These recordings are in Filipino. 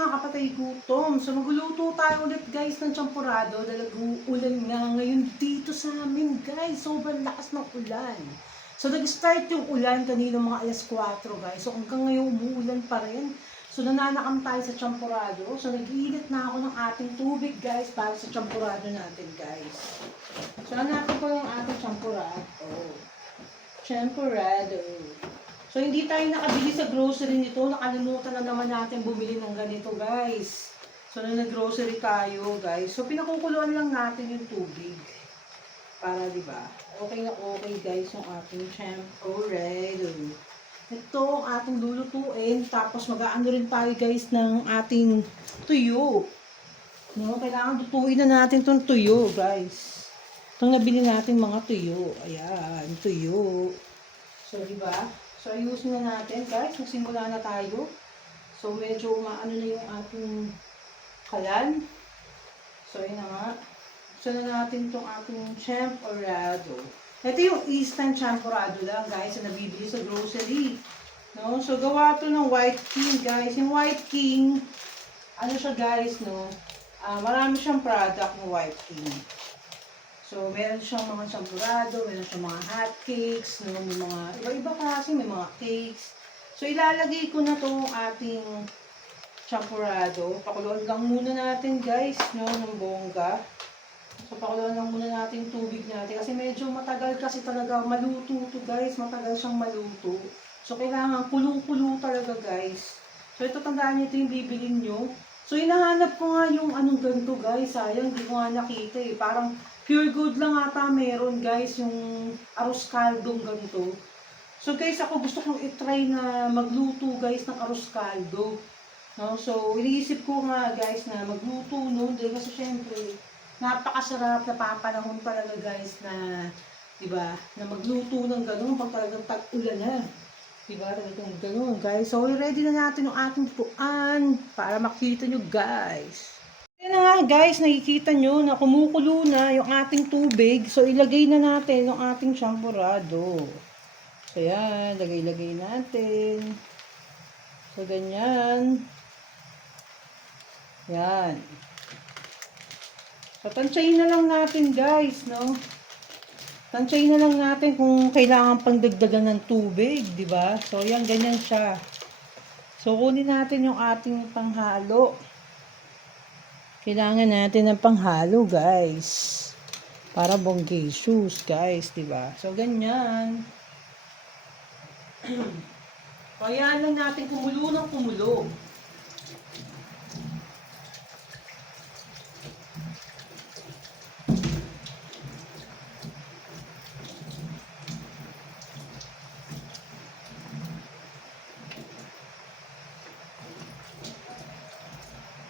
mga kapatay gutom. So magluluto tayo ulit guys ng champurado dahil ulan nga ngayon dito sa amin guys. Sobrang lakas ng ulan. So nag-start yung ulan kanina mga alas 4 guys. So hanggang ngayon umuulan pa rin. So nananakam tayo sa champurado. So nag-iinit na ako ng ating tubig guys para sa champurado natin guys. So hanapin ko yung ating champurado. Champurado. So, hindi tayo nakabili sa grocery nito. Nakalimutan na naman natin bumili ng ganito, guys. So, nung nag-grocery tayo, guys. So, pinakukuluan lang natin yung tubig. Para, di ba? Okay na okay, guys, yung ating champurado. Ito ang ating lulutuin. Tapos, mag-aano rin tayo, guys, ng ating tuyo. No? Kailangan lutuin na natin itong tuyo, guys. Itong nabili natin mga tuyo. Ayan, tuyo. So, di ba? So, ayusin na natin, guys. Magsimula na tayo. So, medyo umaano na yung ating kalan. So, yun na nga. So, na natin itong ating champurado. Ito yung instant champurado lang, guys, na nabibili sa grocery. No? So, gawa ito ng White King, guys. Yung White King, ano siya, guys, no? Marami siyang product ng White King. So, meron siyang mga champurado, meron siyang mga hotcakes, may mga iba-iba kasi, may mga cakes. So, ilalagay ko na itong ating champurado. Pakuluan lang muna natin, guys, no, ng bongga. So, pakuluan lang muna natin tubig natin. Kasi medyo matagal kasi talaga maluto to, guys. Matagal siyang maluto. So, kailangan kulong-kulo talaga, guys. So, ito tandaan niyo, ito yung bibilin nyo. So, hinahanap ko nga yung anong ganito, guys. Sayang, hindi ko nga nakita eh. Parang Pure Gold lang ata meron, guys, yung arroz caldong ganito. So, guys, ako gusto kong itry na magluto, guys, ng arroz caldo. No? So, iniisip ko nga, guys, na magluto noon. Dahil kasi, syempre, napakasarap na papanahon talaga, guys, na, diba, na magluto ng gano'n pag talagang tag-ulan na. Diba, talagang gano'n, guys. So, ready na natin yung ating puan para makita nyo, guys. Yan na nga guys, nakikita nyo na kumukulo na yung ating tubig. So, ilagay na natin yung ating champurado. So, yan. Lagay-lagay natin. So, ganyan. Yan. So, tansyahin na lang natin guys, no? Tansyahin na lang natin kung kailangan pang dagdagan ng tubig, di ba? So, yan, ganyan siya. So, kunin natin yung ating panghalo. Kailangan natin ng panghalo, guys. Para bonggacious, guys, diba? So, ganyan. Kaya lang natin kumulo ng kumulo.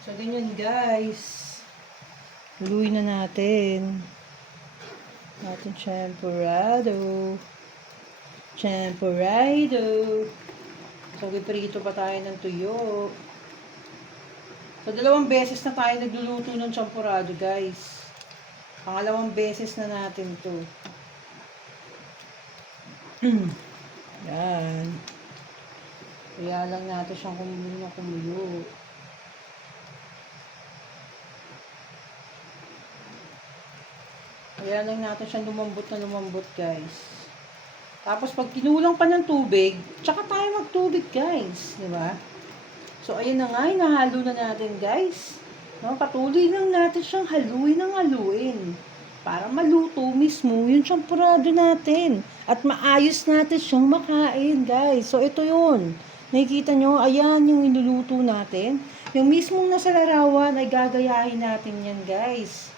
So, ganyan guys. Luluin na natin. Ating champurado. Champurado. So, piprito pa tayo ng tuyo. So, 2 beses na tayo nagluluto ng champurado guys. Pangalawang beses na natin to. Yan. Kaya lang natin siyang kumulo na kumulo. Kaya lang natin siyang lumambot na lumambot, guys. Tapos, pag kinulang pa ng tubig, tsaka tayo magtubig, guys. Diba? So, ayun na nga, hinahalo na natin, guys. No, patuloy lang natin siyang haluin ng haluin. Para maluto mismo yung champurado natin. At maayos natin siyang makain, guys. So, ito yun. Nakikita nyo, ayan yung inuluto natin. Yung mismong nasa larawan ay gagayahin natin yan, guys.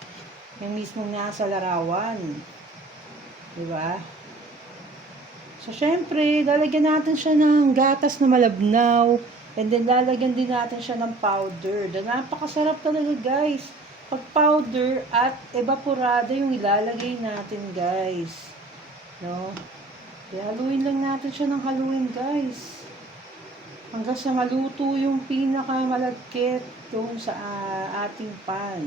Yung mismong nasa larawan. Diba? So, syempre, lalagyan natin siya ng gatas na malabnaw. And then, lalagyan din natin siya ng powder. Dan napakasarap talaga, guys. Pag powder at evaporada yung ilalagay natin, guys. No? Kaya haluin lang natin siya ng haluin, guys. Hanggang sa maluto yung pinakamalagkit doon sa ating pan.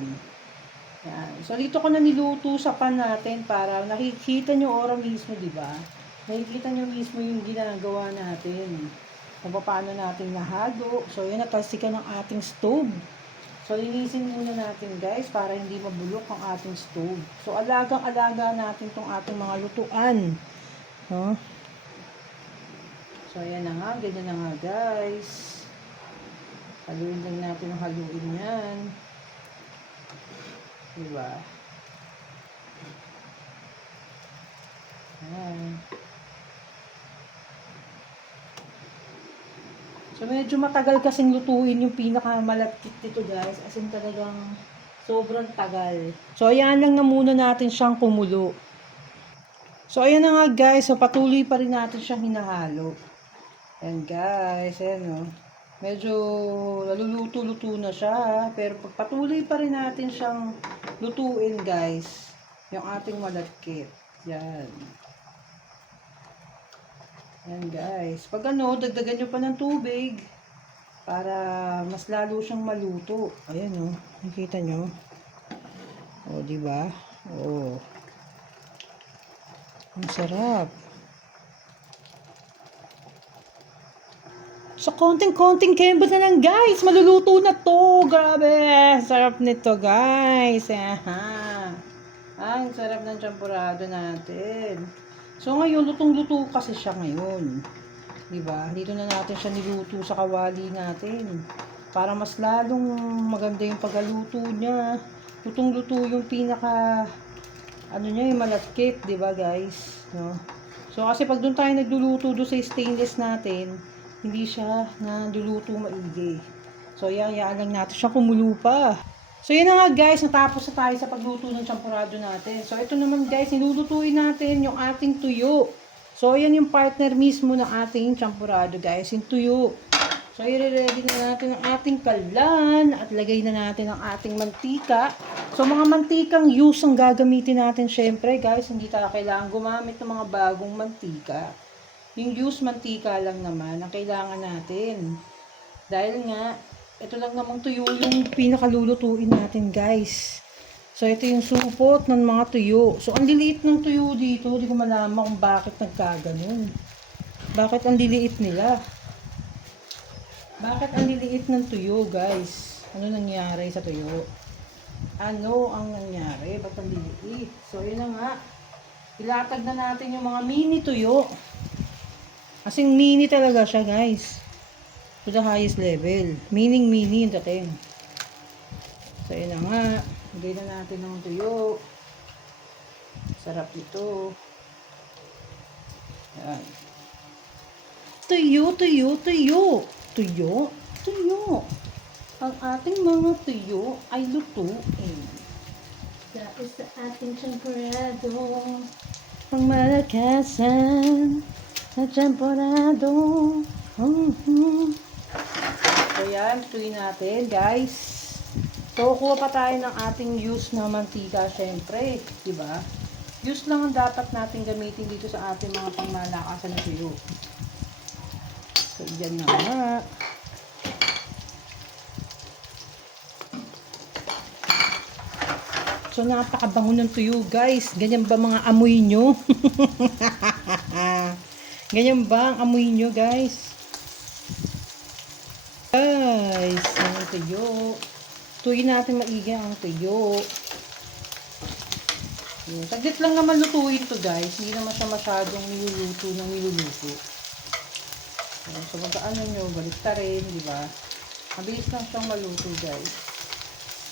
Yan. So, dito ko na niluto sa pan natin para nakikita nyo ora mismo, di ba? Nakikita nyo mismo yung ginagawa natin. kung paano natin nahalo. So, yan, natalsikan ng ating stove. So, linisin muna natin guys para hindi mabulok ang ating stove. So, alagang-alaga natin tong ating mga lutuan. No? So, ayan na nga. Ganyan na nga guys. Haluin lang natin ang haluin yan. Diba? Ayan. So, medyo matagal kasing lutuin yung pinakamalapit dito guys. As in talagang sobrang tagal. So, ayan lang na muna natin siyang kumulo. So, ayan na nga guys. So, patuloy pa rin natin siyang hinahalo. Ayan guys. Ayan o. Medyo naluluto-luto na siya. Pero patuloy pa rin natin siyang lutuin guys. Yung ating malagkit. Yan. Yan guys. Pag dagdagan nyo pa ng tubig para mas lalo siyang maluto. Ayan o. Nakikita nyo? O, diba? O. Ang sarap. So, konting-konting kembot na lang guys. Maluluto na to. Grabe. Sarap nito guys. Aha. Ang sarap ng champurado natin. So, ngayon, lutong-luto kasi siya ngayon. Diba? Dito na natin siya niluto sa kawali natin. Para mas lalong maganda yung pagkaluto niya. Lutong-luto yung pinaka, yung malagkit, diba guys? No? So, kasi pag doon tayo nagluluto doon sa stainless natin, hindi siya naluluto maigi. So, yan lang natin siya kumulo pa. So, yun na nga guys, natapos na tayo sa pagluto ng champurado natin. So, ito naman guys, nilulutuin natin yung ating tuyo. So, yan yung partner mismo ng ating champurado guys, yung tuyo. So, i-ready na natin ang ating kalan at lagay na natin ang ating mantika. So, mga mantikang use ang gagamitin natin syempre guys, hindi tayo kailangan gumamit ng mga bagong mantika. Yung use mantika lang naman ang kailangan natin. Dahil nga, ito lang namang tuyo yung pinakalulutuin natin guys. So ito yung supot ng mga tuyo. So ang liliit ng tuyo dito, hindi ko malaman kung bakit nagkaganon. Bakit ang liliit nila? Bakit ang liliit ng tuyo guys? Ano nangyari sa tuyo? Ano ang nangyari? Ba't ang liliit? So yun na nga. Ilatag na natin yung mga mini tuyo. Kasing mini talaga siya guys. To the highest level. Meaning mini yung dating. So, yun na nga. Lagay na natin ng tuyo. Sarap ito. Yan. Tuyo, tuyo, tuyo. Tuyo, tuyo. Ang ating mga tuyo ay lutuin. Tapos sa ating champurado. Ang malakasan sa champurado. So yan, tuloy natin guys. So kuha pa tayo ng ating use na mantika syempre, di ba? Use lang ang dapat natin gamitin dito sa ating mga pangmalakasan na tuyo. So yan na nga. So napakabango ng tuyo guys. Ganyan ba mga amoy nyo? Ganyan ba ang amoy nyo guys? Guys, ang tuyo. Tuyin natin maigi ang tuyo. Saglit lang naman lutuin to guys. Hindi naman siya masyadong niluluto. So magkaano nyo, balik ta rin, di ba? Mabilis lang siyang maluto guys.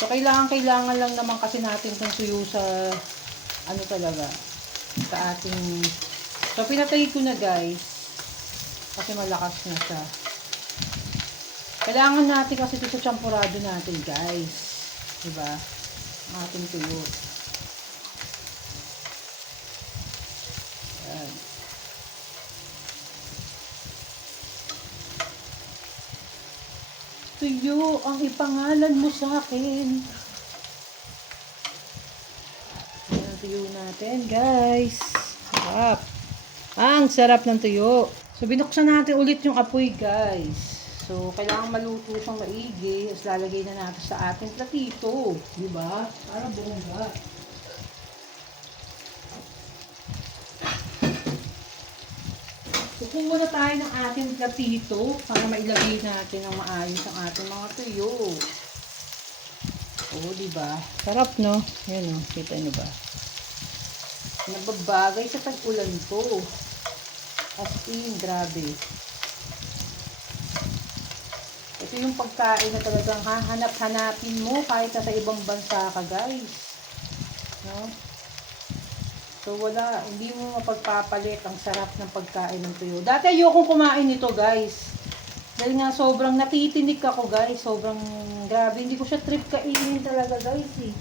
So kailangan lang naman kasi natin itong tuyo sa talaga sa ating. So pinatay ko na guys. Kasi malakas na siya. Kailangan natin kasi ito sa champurado natin, guys. Diba? Ang ating tuyo. Ayan. Tuyo, ang ipangalan mo sa akin. Ayan, tuyo natin, guys. Sarap. Ang sarap ng tuyo. So, binuksan natin ulit yung apoy, guys. So, kailangan maluto siyang maigi. Tapos lalagay na natin sa ating platito. Diba? Para bongga. So, Kukuha na tayo ng ating platito para mailagay natin ng maayos ang ating mga tuyo. Oo, diba? Sarap, no? Yan, no? Kita nyo ba? Nababagay sa tag-ulan to. As in, grabe. Ito yung pagkain na talagang hahanap-hanapin mo kahit sa ibang bansa ka, guys. No? So, wala. Hindi mo mapagpapalit ang sarap ng pagkain ng tuyo. Dati ayokong kumain nito, guys. Dahil nga sobrang natitinik ako, guys. Sobrang grabe. Hindi ko siya trip kainin talaga, guys, eh.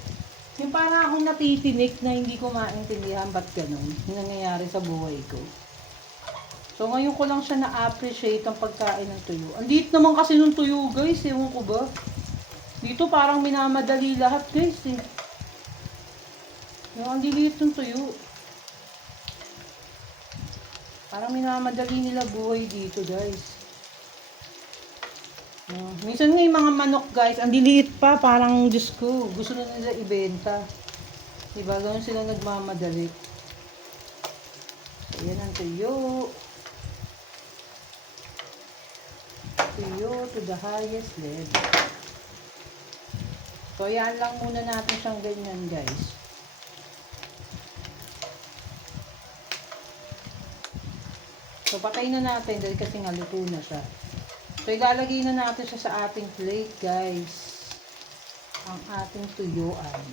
Yung parang akong natitinik na hindi ko maintindihan ba't ganun. Yung nangyayari sa buhay ko. So, ngayon ko lang siya na-appreciate ang pagkain ng tuyo. Ang liit naman kasi ng tuyo, guys. Ewan ko ba. Dito parang minamadali lahat, guys, eh. Yung ang liit ng tuyo. Parang minamadali nila buhay dito, guys. Minsan nga yung mga manok, guys, ang liliit pa, parang Diyos ko, gusto na nila ibenta. Diba? Ganoon sila nagmamadali. So, yan ang tuyo. Tuyo to the highest level. So, yan lang muna natin siyang ganyan, guys. So, patay na natin dahil kasi nga luto na siya. So, ilalagay na natin siya sa ating plate, guys. Ang ating tuyuan.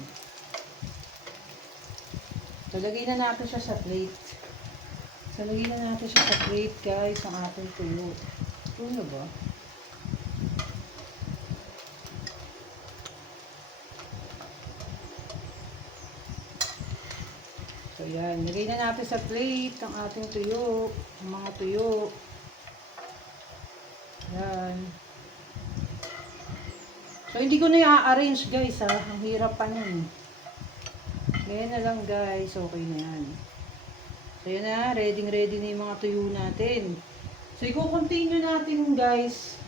So, lagay na natin siya sa plate. So, lagay na natin siya sa plate, guys, ang ating tuyo. Ito na ba? So, yan. Lagay na natin sa plate ang ating tuyo. Ang mga tuyo. Yan. So, hindi ko na i-arrange, guys, ha. Ang hirap pa nun. Ganyan na lang, guys. Okay na yan. So, yan na. Ready na yung mga tuyo natin. So, i-continue natin, guys.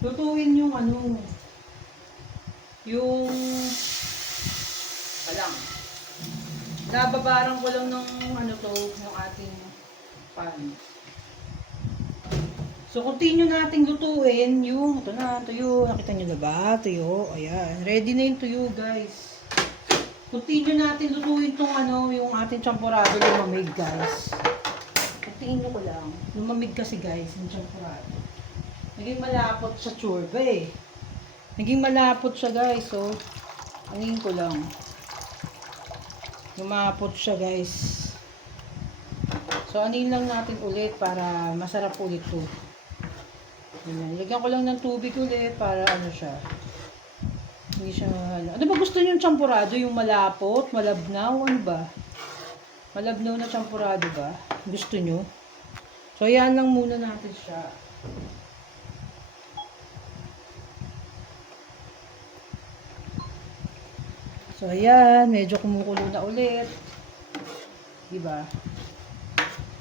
Lutuin yung ano. Yung alam. Nababarang ko lang ng ano to, yung ating pan. So, continue nating lutuin yung, ito na, tuyo. Nakita nyo na ba? Tuyo. Ayan. Ready na yung tuyo, guys. Continue natin lutuin tong ano, yung ating champurado lumamig, guys. Continue ko lang. Lumamig kasi, guys, yung champurado. Naging malapot sa churba, eh. Naging malapot siya, guys. So, angin ko lang. Lumapot siya, guys. So, anin lang natin ulit para masarap ulit to. Ayan. Lagyan ko lang ng tubig ulit para ano siya. Hindi siya, ano ba gusto niyo yung champurado? Yung malapot, malabnaw, ano ba? Malabnaw na champurado ba? Gusto niyo? So, ayan lang muna natin siya. So, ayan. Medyo kumukulo na ulit. Diba?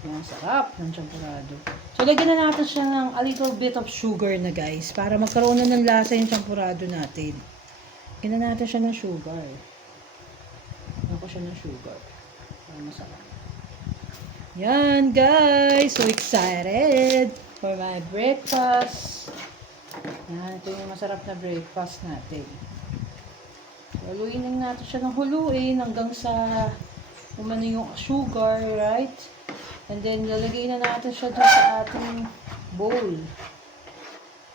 Yan, sarap ng champurado. So, lagyan na natin siya ng a little bit of sugar na, guys. Para magkaroon na ng lasa yung champurado natin. Lagyan na natin siya ng sugar. Lagyan ko siya ng sugar. Para masarap. Yan, guys. So excited for my breakfast. Yan, ito yung masarap na breakfast natin. Haluin lang natin siya ng huluin hanggang sa umano yung sugar, right? And then, lalagay na natin siya doon sa ating bowl.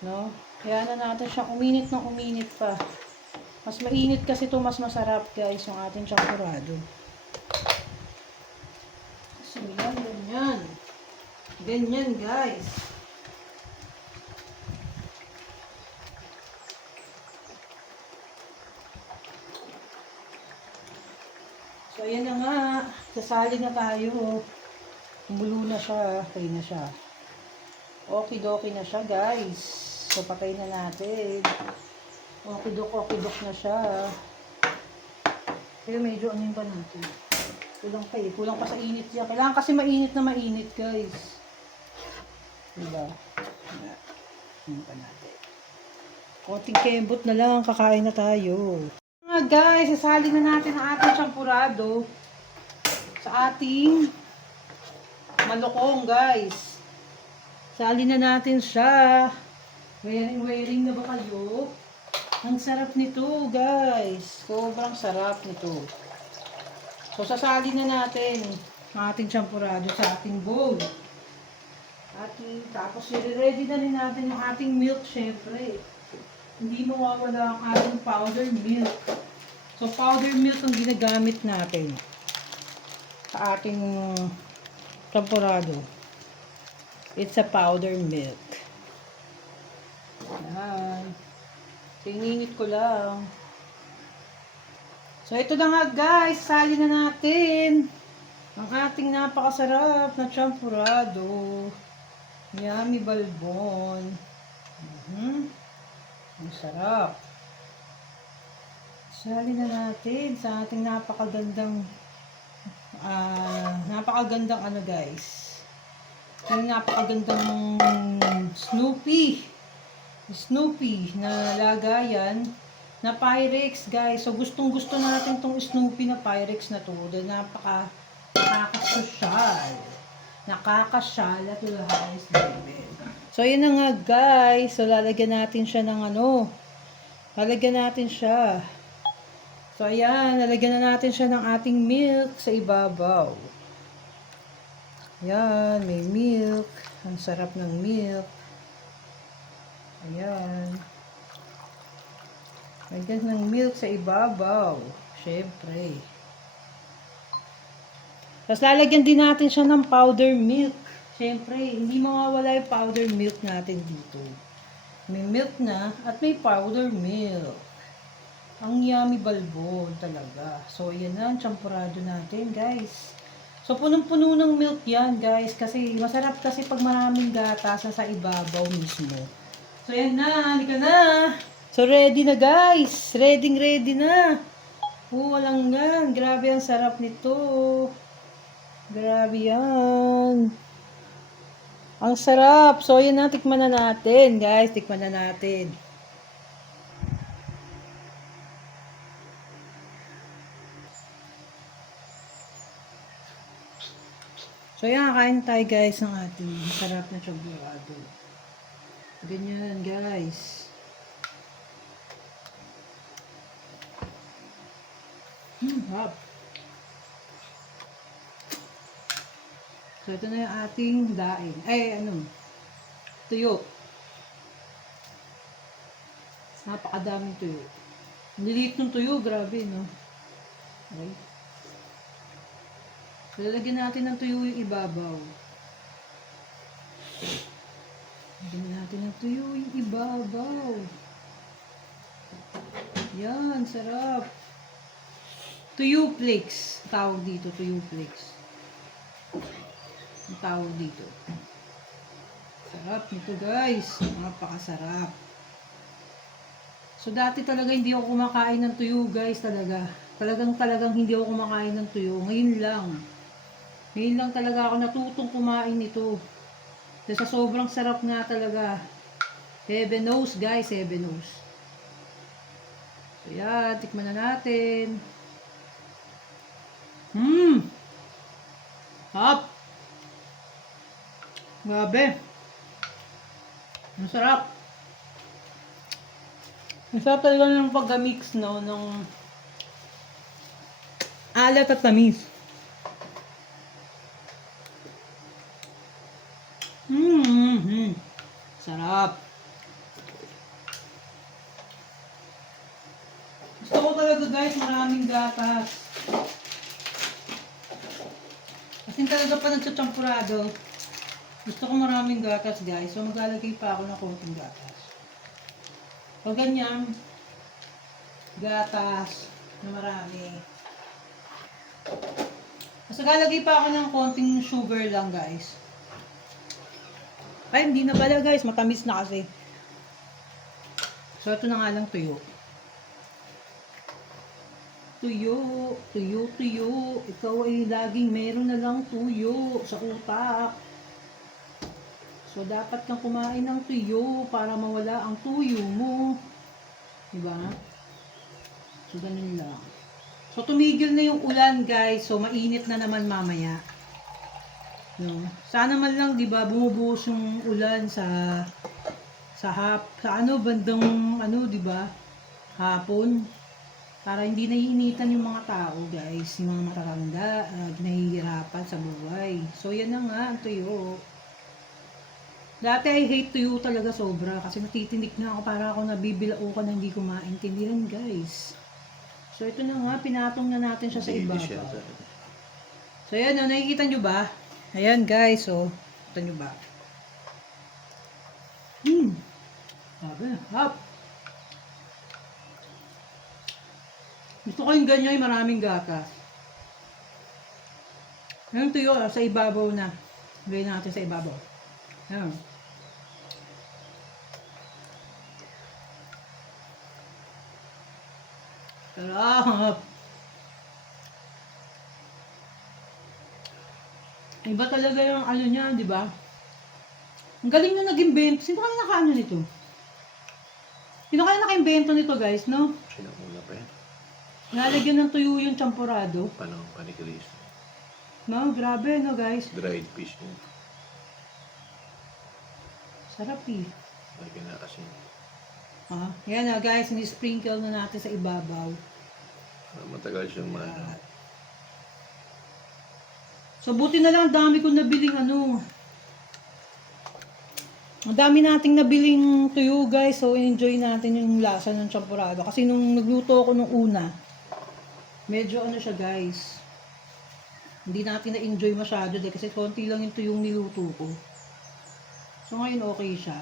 No? Kaya na natin siya uminit ng uminit pa. Mas mainit kasi ito, mas masarap, guys, yung ating champurado. So, yan, ganyan. Ganyan, guys. So, ayan na nga. Sasali na tayo. Kumulo na siya. Okay na siya. Okay-dokie na siya, guys. So, patay na natin. Okay-dok na siya. Pero medyo ano yung pa natin. Kulang pa eh. Kulang pa sa init yan. Kailangan kasi mainit na mainit, guys. Diba? Ano pa natin. Konting kembot na lang. Kakain na tayo. Guys, sasali na natin ang ating champurado sa ating malokong, guys. Sali na natin siya. Wearing na ba kayo? Ang sarap nito, guys. Sobrang sarap nito. So, sasali na natin ang ating champurado sa ating bowl. Tapos, i-ready na rin natin yung ating milk, syempre. Hindi mawawala ang ating powder milk. So, powder milk ang ginagamit natin sa ating champurado. It's a powder milk. Yan. Tinginit ko lang. So, ito na nga guys. Sali na natin ang ating napakasarap na champurado. Yummy balbon. Ang sarap. Sali na natin sa ating napakagandang ano guys. Yung napakagandang Snoopy na lagayan na Pyrex guys. So gustong gusto natin tong Snoopy na Pyrex na to. Dahil nakakasyal at lahayos baby. So yun na nga guys. So lalagyan natin siya ng So ayan, lalagyan na natin siya ng ating milk sa ibabaw. Ayan, may milk. Ang sarap ng milk. Ayan. Lagyan ng milk sa ibabaw. Syempre. Tapos lalagyan din natin siya ng powder milk. Syempre, hindi mawawala yung powder milk natin dito. May milk na at may powder milk. Ang yummy balbon talaga. So, yan na ang champurado natin, guys. So, punong-puno ng milk yan, guys. Kasi, masarap kasi pag maraming gatas sa ibabaw mismo. So, yan na. Halika na. So, ready na, guys. Ready na. Walang yan. Grabe ang sarap nito. Grabe yan. Ang sarap. So, yan na. Tikman na natin, guys. Tikman na natin. So, yan, kain tayo guys ng ating masarap na champurado. Ganyan, guys. Hap. So, ito na yung ating daing. Tuyo. Napakadaming tuyo. Niliit ng tuyo, grabe, no? Okay. So, lalagyan natin ng tuyo yung ibabaw. Lagyan natin ng tuyo yung ibabaw. Yan, sarap. Tuyo flakes. Tawag dito, tuyo flakes. Ang tawag dito. Sarap nito guys. Napakasarap. So, dati talaga hindi ako kumakain ng tuyo guys talaga. Talagang hindi ako kumakain ng tuyo. Ngayon lang talaga ako natutong kumain nito. Dahil sa sobrang sarap nga talaga. Heaven knows guys, heaven knows. So yan, tikman na natin. Hap! Grabe. Ang sarap. Ang sarap talaga ng pagka-mix, no, ng alat at tamis. Sarap. Gusto ko talaga guys, maraming gatas. Kasi talaga pa nagsachampurado. Gusto ko maraming gatas guys. So maglalagay pa ako ng konting gatas. Pag ganyan, gatas na marami. So maglalagay pa ako ng konting sugar lang guys. Ay, hindi na pala guys. Matamis na kasi. So, ito na nga lang tuyo. Tuyo. Ikaw ay laging meron na lang tuyo sa utak. So, dapat kang kumain ng tuyo para mawala ang tuyo mo. Diba? So, ganun lang. So, tumigil na yung ulan guys. So, mainit na naman mamaya. No? Sana man lang, di ba, bumubuhos yung ulan sa bandang, di ba, hapon. Para hindi naiinitan yung mga tao, guys. Yung mga matatanda, nahihirapan sa buhay. So, yan na nga, ang tuyo. Dati I hate tuyo talaga sobra. Kasi natitinik na ako para ako nabibilaukan na hindi ko maintindihan, guys. So, ito na nga, pinatong na natin siya sa ibabaw. So, yan, nakikita nyo ba? Ayan, guys, so, nakikita nyo ba? Sabi, hap! Gusto ko yung ganyan, yung maraming gatas. Yung tuyo, sa ibabaw na. Gawin natin sa ibabaw. Ayan. Sarap! Iba talaga yung ano niya, di ba? Ang galing na nag-invento. Sino kaya nakaano nito? Sino kaya naka-invento nito, guys, no? Sino muna pa yan? Lalagyan ng tuyo yung champurado. Panahon pa ni Chris. No, grabe, no, guys? Dried fish yun. Sarap, eh. Lagyan na kasi. Yan na, guys. Ni-sprinkle na natin sa ibabaw. Matagal siyang maano. So, buti na lang, ang dami kong nabiling ang dami nating nabiling tuyo, guys. So, enjoy natin yung lasa ng champurado. Kasi nung nagluto ako nung una, medyo siya, guys. Hindi natin na-enjoy masyado dahil kasi konti lang yung tuyong niluto ko. So, ngayon okay siya.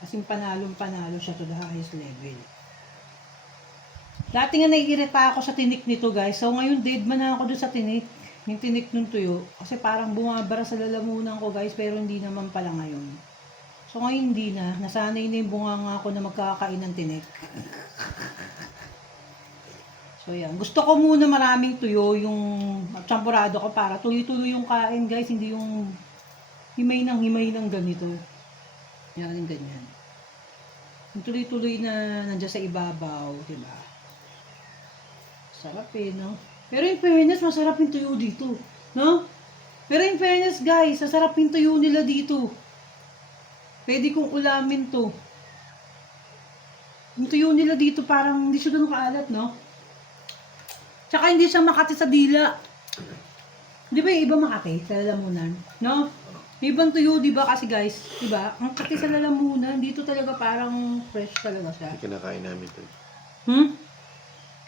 Kasi panalong-panalo siya to the highest level. Dati nga naiirita ako sa tinik nito, guys. So, ngayon dead man na ako doon sa tinik. Yung tinik ng tuyo. Kasi parang bumabara sa lalamunan ko, guys. Pero hindi naman pala ngayon. So, ngayon hindi na. Nasanay na yung bunganga ako na magkakain ng tinik. So, yan. Gusto ko muna maraming tuyo yung champurado ko para tuloy-tuloy yung kain, guys. Hindi yung himay ng ganito. Yan, yung ganyan. Yung tuloy-tuloy na nandiyan sa ibabaw, diba? Sarap no? Pero in fairness, masarap yung tuyo dito. No? Pero in fairness, guys, masarap yung tuyo nila dito. Pwede kong ulamin to. Yung tuyo nila dito parang hindi siya ganun kaalat, no? Tsaka hindi siya makati sa dila. Di ba yung iba makati sa lalamunan? No? Yung ibang tuyo, di ba kasi guys? Di ba? Ang kati sa lalamunan, dito talaga parang fresh talaga siya. Hindi kinakain namin ito.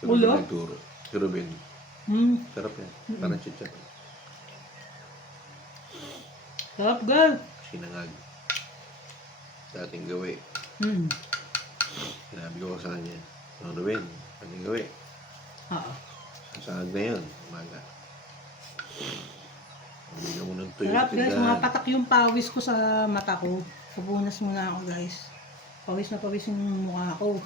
Si Ulo? Ruben nagturo. Si Ruben. Sarap yan. Parang chicha. Sarap, girl. Sinangag. Dating gawi. Sinabi ko sa kanya, Ruben, dating gawi. Sasangag na yun. Umaga. Bigyan mo ng tuyo. Sarap, guys. Mapatak yung pawis ko sa mata ko. Pupunas muna ako, guys. Pawis na pawis yung mukha ko.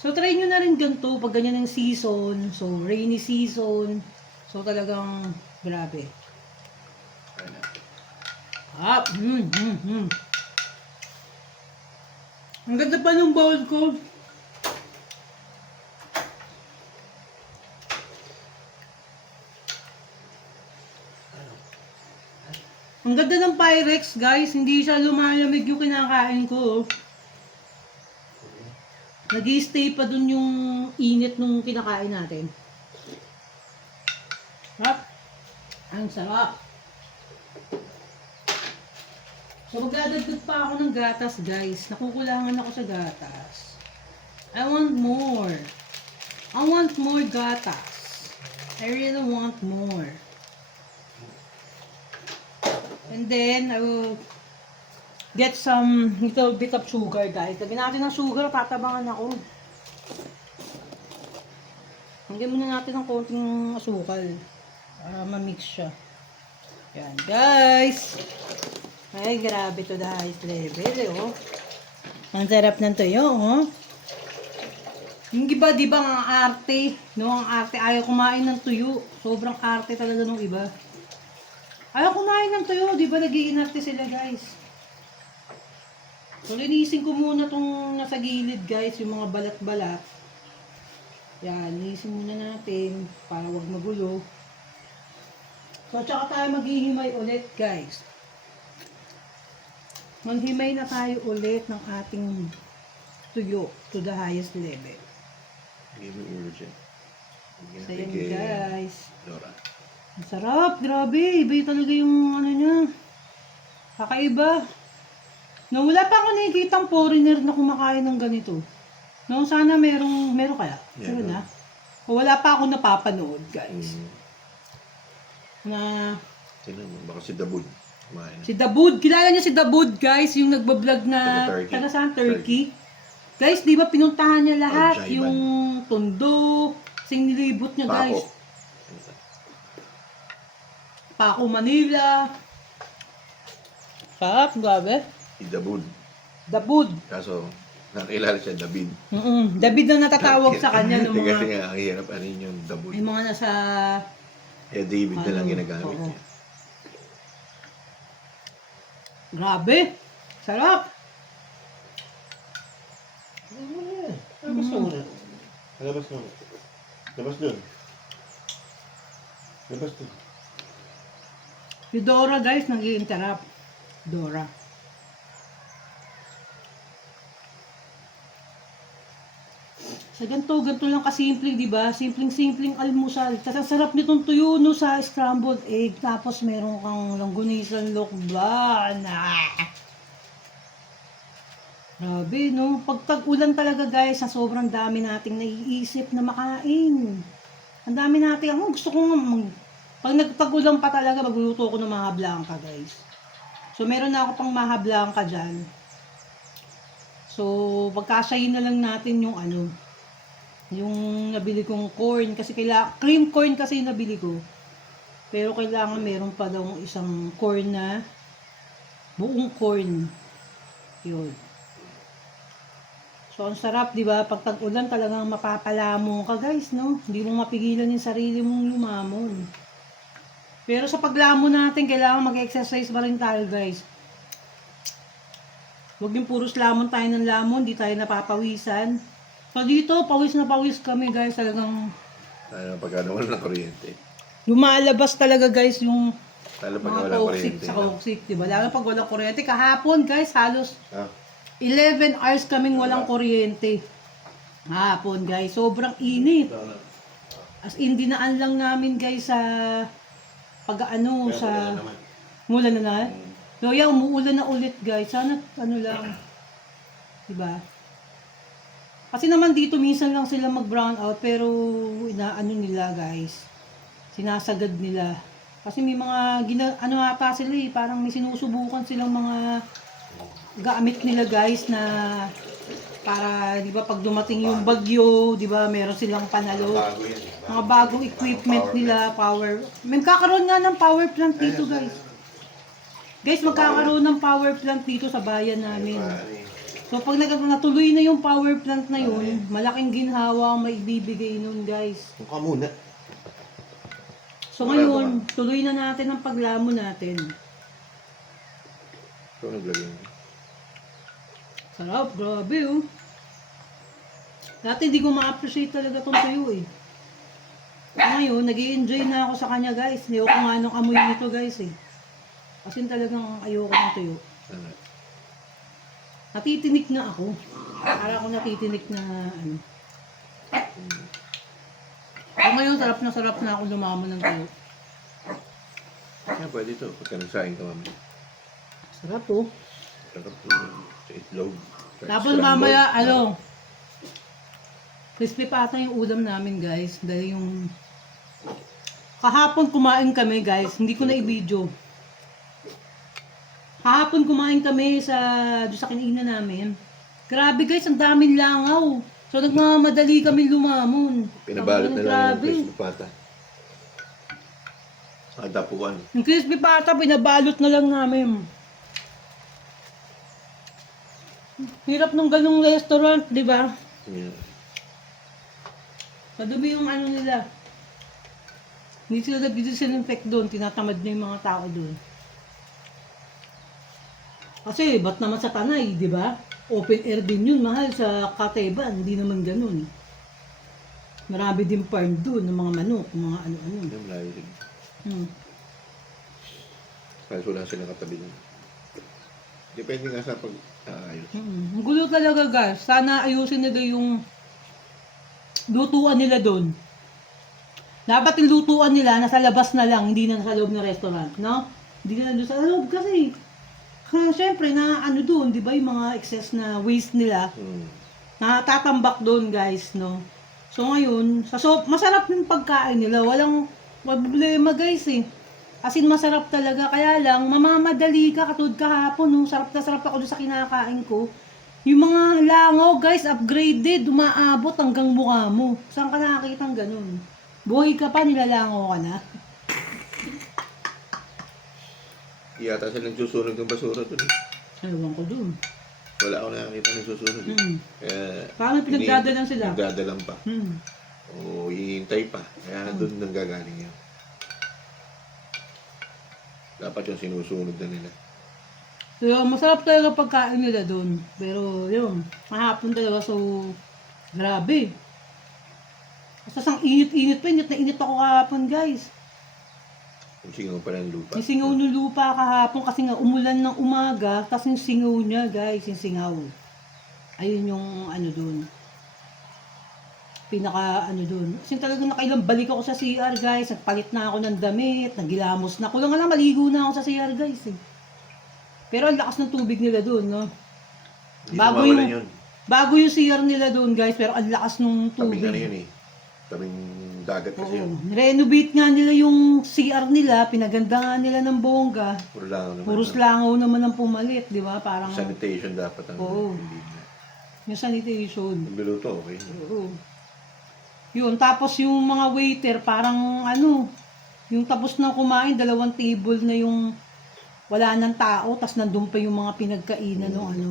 So, try nyo na rin ganito pag ganyan ang season. So, rainy season. So, talagang grabe. Ang ganda pa ng bowl ko. Ang ganda ng Pyrex, guys. Hindi siya lumalamig yung kinakain ko. Nag-i-stay pa dun yung init nung kinakain natin. Sarap. Ang sarap. So, magdadagdag pa ako ng gatas, guys. Nakukulangan ako sa gatas. I want more. I want more gatas. I really want more. And then, I will get some little bit of sugar, guys. Lagyan natin ng sugar, tatabangan ako. Lagyan muna natin ng konting asukal para ma-mix siya. Yan, guys. Ay, grabe to the highest level, oh. Ang sarap ng tuyo, oh. Yung iba, di ba, ang arte, no? Ang arte, ayaw kumain ng tuyo. Sobrang arte talaga ng iba. Ayaw kumain ng tuyo, di ba, nag-iinarte sila, guys. So, linisin ko muna tong nasa gilid, guys, yung mga balat-balat. Yan, linisin muna natin para wag magulo. So, tsaka tayo maghihimay ulit, guys. Maghimay na tayo ulit ng ating tuyo to the highest level. Give me ulo dyan. So, yan, guys. Dora. Ang sarap, grabe. Iba talaga yung ano niya. Kakaiba. No, wala pa ako nakikitang foreigner na kumakain ng ganito. No, sana meron kaya. Meron na. O wala pa ako napapanood, guys. Na Sino mo? Baka si Dabud. Kumain na. si Dabud, kilala niyo si Dabud, guys, yung nagbablog na Taga-Turkey. taga saan? Turkey. Guys, di ba pinuntahan niya lahat? Jaiban. Yung Tondo, sing nilibot niya, guys. Pako. Paco, Manila. Sarap, grabe. Si Dabud. Dabud. Kaso, nakilala siya David. David na natatawag sa kanya ng Kasi mga nga, ang hirap ano yung Dabud. yung mga nasa Eh, David na lang ano, ginagamit oo. niya. Grabe. Sarap. Labas ka muna. Labas ka muna. Labas doon. Labas doon. Si Dora, guys, nag-i-interrupt. Dora. Sa ganito lang kasimple, di ba? Simpleng-simpleng almusal. Tapos ang sarap nitong tuyo no sa scrambled egg. Tapos meron kang langgunisan lokban. Grabe, no? Pag tag-ulan talaga, guys, sa sobrang dami nating naiisip na makain. Ang dami natin. Gusto ko pag nagtag-ulan pa talaga, magluluto ko ng maha blanca, guys. So, meron na ako pang maha blanca dyan. So, pagkasayin na lang natin yung yung nabili kong corn. Kasi cream corn kasi yung nabili ko. Pero kailangan meron pa daw isang corn na buong corn. Yun. So, ang sarap, di ba? Pag tag-ulan talagang mapapalamon ka, guys, no? Hindi mo mapigilan yung sarili mong lumamon. Pero sa paglamon natin, kailangan mag-exercise pa rin tayo, guys. Huwag yung puros lamon tayo ng lamon, di tayo napapawisan. So, dito, pawis na pawis kami, guys. Talagang Lalo pagka wala ng kuryente. lumalabas talaga, guys, yung Lalo pagka mga wala ng toxic kuryente. sa toxic, di ba? Lalo pag walang kuryente. Kahapon, guys, halos Ah. 11 hours kaming walang kuryente. Hapon, guys. Sobrang init. As in, dinaan lang namin, guys, sa sa umulan na na. So, yeah, umuulan na ulit, guys. Sana, lang. Diba? Kasi naman dito, minsan lang sila mag-brown out, pero inaano nila, guys. Sinasagad nila. Kasi may mga, ata sila eh, parang may sinusubukan silang mga gamit nila, guys, na para, di ba, pag dumating yung bagyo, di ba, meron silang panalo. Mga bagong equipment nila, power. May magkakaroon nga ng power plant dito, guys. Guys, magkakaroon ng power plant dito sa bayan namin. So, pag natuloy na yung power plant na yun, malaking ginhawa ang maibibigay nun, guys. Mukha muna. So, ngayon, tuloy na natin ang paglamon natin. So, naglagay mo. Sarap, grabe, oh. Dati, di ko ma-appreciate talaga tong tuyo, eh. Ngayon, nag-i-enjoy na ako sa kanya, guys. Ayoko nga nung amoy nito, guys, eh. Kasi talagang ayoko ng tuyo. Ano? Natitinik na ako. Para ako natitinik na, So, ngayon, sarap na ako lumamon ng tuyo. Kaya pwede ito. Pagka nagsaing ka mami. Sarap, oh. Sarap yung sa itlog. Tapos mamaya, crispy pata yung ulam namin, guys. Dahil yung kahapon kumain kami, guys. Hindi ko na i-video. Kahapon kumain kami doon sa kinainan namin. Grabe, guys, ang daming langaw. So nagmamadali kami lumamon. Pinabalot na lang Grabe. yung crispy pata. Ang tapuan. Yung crispy pata, pinabalot na lang namin. Hirap nung ganung restaurant, di ba? Yeah. Madumi yung nila. Hindi sila nag-disinfect doon. Tinatamad na yung mga tao doon. Kasi, ba't naman sa Tanay, di ba? Open air din yun, mahal sa Kateban. Hindi naman ganun. Marami din farm doon ng mga manok, mga ano-ano. Yung malayo din. Kasi wala silang katabi niya. Depende nga sa pag-aayos. Ang gulo talaga guys. Sana ayusin nila yung lutuan nila doon. Dapat yung lutuan nila nasa labas na lang, hindi na sa loob ng restaurant, no? Hindi na doon sa loob kasi. Kaya syempre na ano doon, 'di ba, yung mga excess na waste nila, natatambak doon, guys, no? So ngayon, masarap yung pagkain nila, walang problema, guys, eh. As in, masarap talaga, kaya lang mamamadali ka katulad kahapon, no? Sarap na sarap ako doon sa kinakain ko. Yung mga langaw, guys, upgraded, umaabot hanggang mukha mo. Saan ka nakakita ng ganun? Buhay ka pa, nilalangaw ka na. Yata silang susunog ng basura doon. Ewan ko doon. Wala ako nakakita ng susunog. Kaya, Parang pinagdadalan sila. pinagdadalan pa. O hihintay pa. Kaya doon nanggagaling yun. Dapat yung sinusunog na nila. So, masarap talaga pagkain nila doon. Pero, yun, kahapon talaga, so, grabe. Tapos ang init-init pa, init na init ako kahapon, guys. Yung singaw pa ng lupa. Yung singaw ng lupa kahapon kasi nga umulan ng umaga, tapos yung singaw niya, guys, yung singaw. Ayun yung ano doon. Pinaka ano doon. Kasi talagang nakailang balik ako sa CR, guys. Nagpalit na ako ng damit, nagilamos na. Kulang nga lang, maligo na ako sa CR, guys, eh. Pero ang lakas ng tubig nila doon, no? Hindi mawalan yun. Bago yung CR nila doon, guys, pero ang lakas ng tubig. Tabing ano yun eh. Tabing dagat kasi yun. Renovate nga nila yung CR nila, pinaganda nga nila ng bongga. Puro langaw naman. Puros langaw naman ang pumalit, di ba? Parang Sanitation dapat ang hindi na. yung sanitation. Yung biluto, okay. Oo. Yun, tapos yung mga waiter, parang ano, yung tapos na kumain, 2 table na yung wala ng tao, tas nandun pa yung mga pinagkainan ng ano,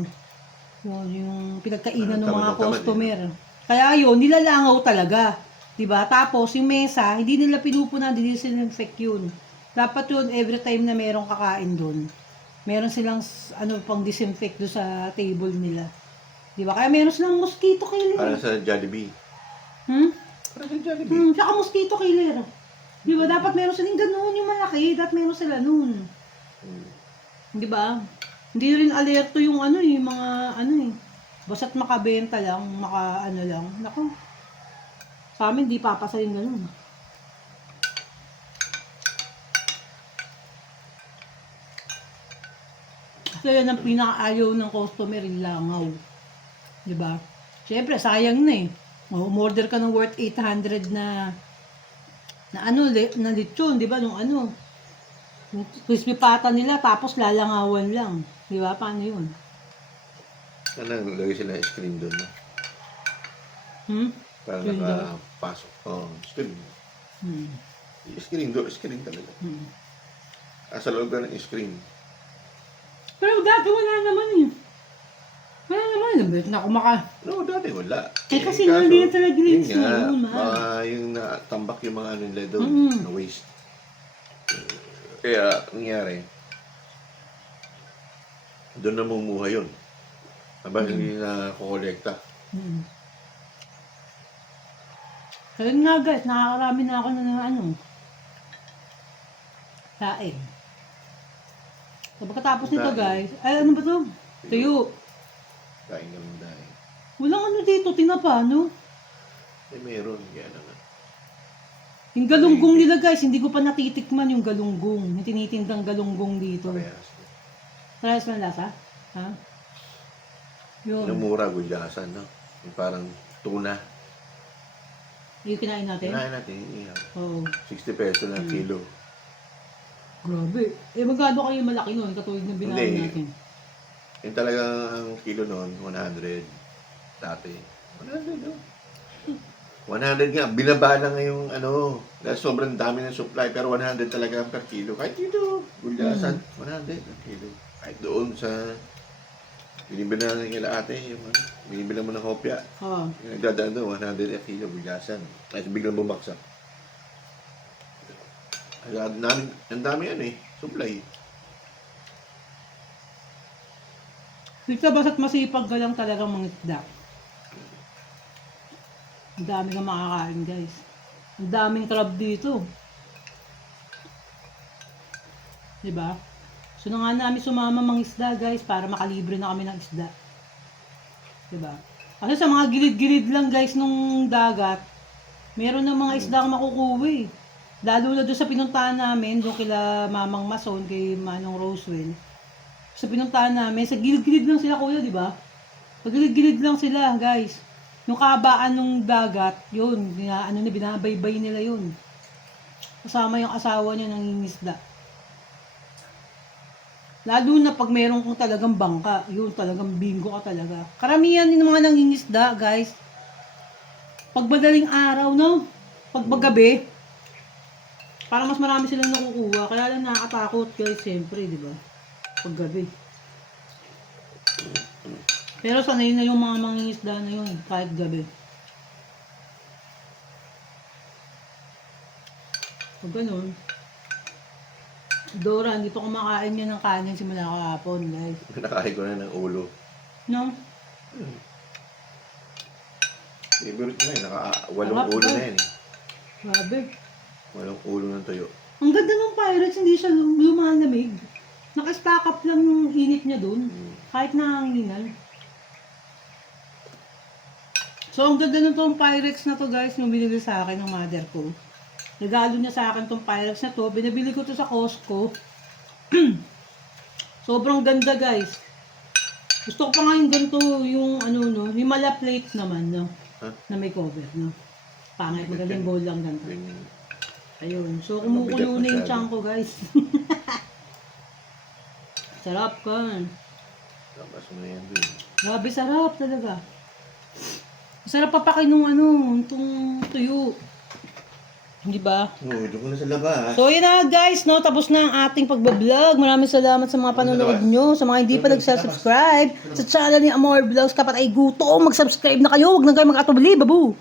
yung pinagkainan ng mga customer. Kaya yun, nilalangaw talaga. Diba? Tapos yung mesa, hindi nila pinupunan, hindi disinfect yun. Dapat yun, every time na merong kakain doon, meron silang ano pang disinfect doon sa table nila. Diba? Kaya meron silang mosquito killer. Para sa Jollibee. Para sa Jollibee. Tsaka mosquito killer. Diba? Dapat meron silang ganun yung malaki. Dapat meron sila nun. Diba? Hindi rin alerto yung ano yung mga ano eh. Basta't makabenta lang, ano lang. Naku. Sa amin, di papasa yung ganun. Kasi yan ang pinakaayaw ng customer, yung langaw. Diba? Siyempre, sayang na eh. Umorder ka ng worth 800 na ano, na lechon, diba? Nung ano, yung crispy pata nila, tapos lalangawan lang. Diba? Paano yun? Sana lagay sila screen doon. No? Para Screen nakapasok. Screen. Screen doon, screen talaga. Sa loob ka ng screen. Pero dati wala naman eh. Wala naman. Nabit na kumaka. No, dati wala. Kasi hindi na talaga yun glitz nga, yun, yung natambak yung mga ano nila doon, na waste. Kaya, nangyari, doon namumuha yun. Habang hindi na kukolekta. Ayun nga guys, nakakarami na ako ng ano. Saing. So, pagkatapos nito guys, ay ano ba to? Tuyo. Kain naman dahil. Walang ano dito, tinapa, no? Meron, kaya naman. Yung galunggong nila guys, hindi ko pa natitikman yung galunggong. Yung tinitindang galunggong dito. Parehas. Parehas man lasa? Ha? Yun. Yung mura, gulyasan, no? Yung parang tuna. Yung kinain natin? Kinain natin, iya. Oo. 60 pesos na kilo. Grabe. Eh magkano kayo malaki nun, katulad ng binawi natin? Yung talagang ang kilo noon, 100. Dati. 100, no? 100 nga. Binaba na ngayong ano, dahil sobrang dami ng supply, pero 100 talaga per kilo. Kahit dito, gulyasan, 100 per kilo. Kahit doon sa binibili na nila ate, yung ano, binibili mo ng kopya. Oo. Yung nagdadaan doon, 100 per kilo, gulyasan. Kahit biglang bumaksak. Ang dami yan eh, supply. Dito basta't masipag ka lang talagang mangisda. Ang dami kang makakain guys. Ang daming crab dito. Diba? So na nga namin sumama mga isda guys para makalibre na kami ng isda. Diba? Kasi sa mga gilid-gilid lang guys nung dagat, meron na mga isda akong makukuha eh. Lalo na doon sa pinuntahan namin, doon kila Mamang Mason, kay Manong Roswell. Sa pinuntahan namin, sa gilid-gilid lang sila kuya, di ba? Sa gilid-gilid lang sila guys. Yung kabaan ng dagat, yun, binabaybay nila yun. Kasama yung asawa niya ng isda. Lalo na pag meron kang talagang bangka, yun talagang bingo ka talaga. Karamihan din ng mga nangingisda, guys. Pag madaling araw, no? Pag gabi, para mas marami silang nakukuha. Kaya lang nakakatakot, guys, siyempre, di ba? Pag gabi. Pero sanay na yung mga mangingisda na yun, kahit gabi. Pag ganun, Dora, hindi pa kumakain niya ng kanin simula kahapon, guys. Nakain ko na ng ulo. No? Favorite ko na yun. Walong Sarap, ulo guys. na yan eh. Grabe. Walong ulo ng tuyo. Ang ganda ng Pyrex, hindi siya lumalamig. Naka-stack up lang yung init niya dun. Kahit nanganginan. So, ang ganda ng tong Pyrex na to guys, yung binili sa akin ng mother ko. Regalo niya sa akin tong Pyrex na to. Binabili ko to sa Costco. Sobrang ganda guys. Gusto ko pa nga yung ganito, yung ano no, yung mala plate naman no. Huh? Na may cover no. Pangit, magaling bowl lang ganito. Ganyan. Ayun. So, kumukulo na yung masyado. tiyan ko guys. Sarap kan. Tapos mo na yan dun. Grabe sarap talaga. Sarap papakin nung ano, itong tuyo. Di ba? Oo, doon ko na sa labas. So yun na guys, no? Tapos na ang ating pagbablog. Maraming salamat sa mga panonood nyo. Sa mga hindi pa nagsasubscribe sa channel ni Amor Vlogs, kapat ay gutom, mag-subscribe na kayo. Huwag na kayo mag-atubili, babu.